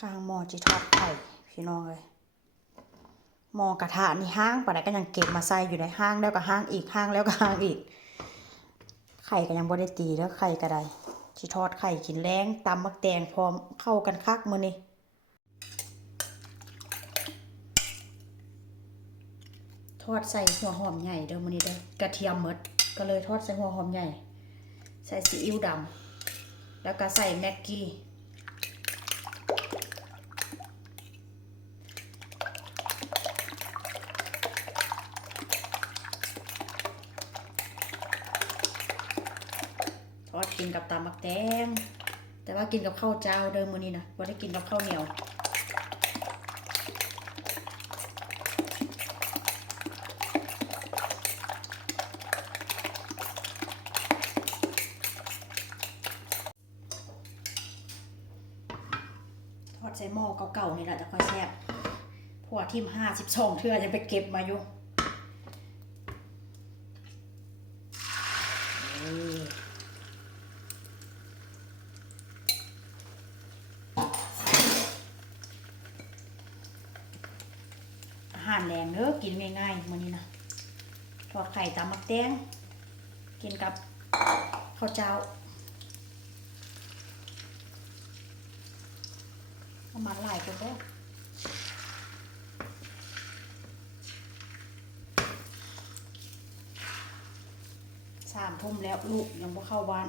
ข้างหม้อจีทอดไข่พี่น้องเลยหม้อกระทะนี่ห้างปานใดก็ยังเก็บมาใส่อยู่ในห้างแล้วก็ห้างอีกห้างแล้วก็ห้างอีก ไข่ก็ยังบ่ได้ตีแล้วไข่ก็ได้จีทอดไข่กินแรงตำมักแตงพร้อมเข้ากันคักมือนี้ทอดใส่หัวหอมใหญ่เด้อมื้อนี้เด้อกระเทียมหมดก็เลยทอดใส่หัวหอมใหญ่ ใส่ซีอิ๊วดำแล้วก็ใส่แม็กกี้ ทอดกินกับตำมักแตงแต่ว่ากินกับข้าวเจ้าเดิมมื้อนี้นะบ่ได้กินกับข้าวเหนียวทอดใส่หม้อเก่าๆนี่แหละจะค่อยแซ่บพวกทิมห้าสิบสองเทื่อยังไปเก็บมาอยู่นี่อา หารแรงเด้อกินง่ายๆมื้อนี้นะทอดไข่ตำมักแตงกินกับข้าวเจ้าประมาณหลายคนเด้อสามทุ่มแล้วลูกยังบ่เข้าบ้าน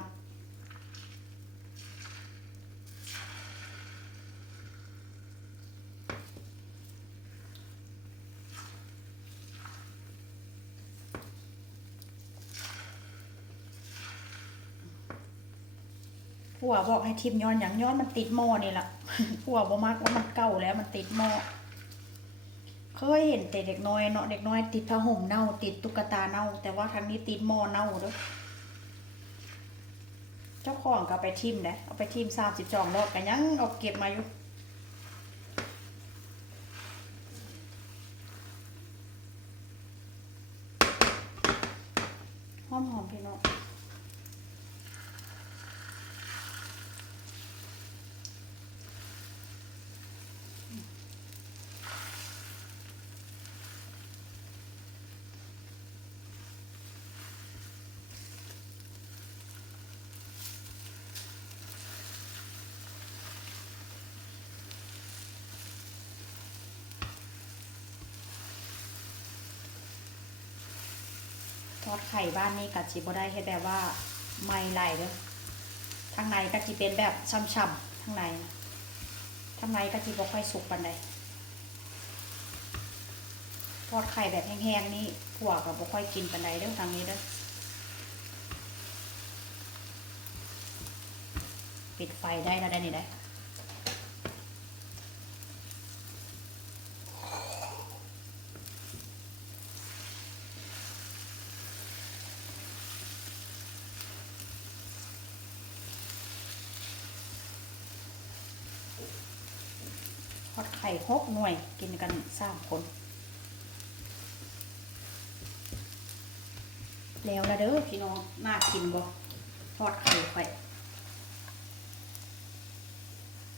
ผัวบอกให้ทิมย้อนอย่างย้อนมันติดหม้อนี่แหละผัวบ่มักว่ามันเก่าแล้วมันติดหม้อเคยเห็นแต่เด็กน้อยเนาะเด็กน้อยติดผ้าห่มเน่า ติดตุ๊กตาเน่า แต่ว่าทางนี้ติดหม้อเน่าเด้อเจ้าของก็เอาไปทิมนะเอาไปทิมสามสิบสองรอบกันยังเอาเก็บมาอยู่หอมหอมๆพี่น้อง ทอดไข่บ้านนี้กัจิบ่ได้เฮ็ดแบบว่าไม่ไหลเด้อทางในก็จิเป็นแบบช่ำๆทางในทางในก็จิบ่ค่อยสุกปานใดทอดไข่แบบแห้งๆนี่ผัวก็บ่ค่อยกินปานใดเด้อทางนี้เด้อปิดไฟได้แล้วได้นี่ได้ ดไข่หกหน่วยกินกันสามคน แล้วละเด้อพี่น้องน่ากินบ่ทอดไข่ไข่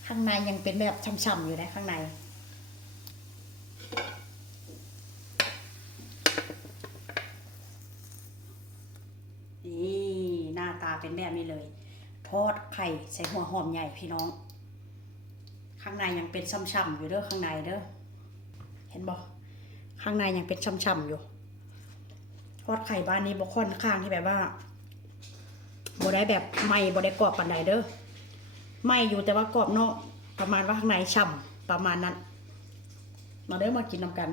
ข้างในยังเป็นแบบช่ำๆอยู่นะข้างในนี่หน้าตาเป็นแบบนี้เลย ทอดไข่ใส่หัวหอมใหญ่พี่น้อง ข้างในยังเป็นช่ำๆอยู่เด้อข้างในเด้อเห็นบอกข้างในยังเป็นช่ำๆอยู่ทอดไข่บ้านนี้บ่ค่อนข้างที่แบบว่าบ่ได้แบบไหม่บ่ได้กรอบปานใดเด้อไหม่อยู่แต่ว่ากรอบนอกประมาณว่าข้างในช่ำประมาณนั้น มาเด้อมากินนำกัน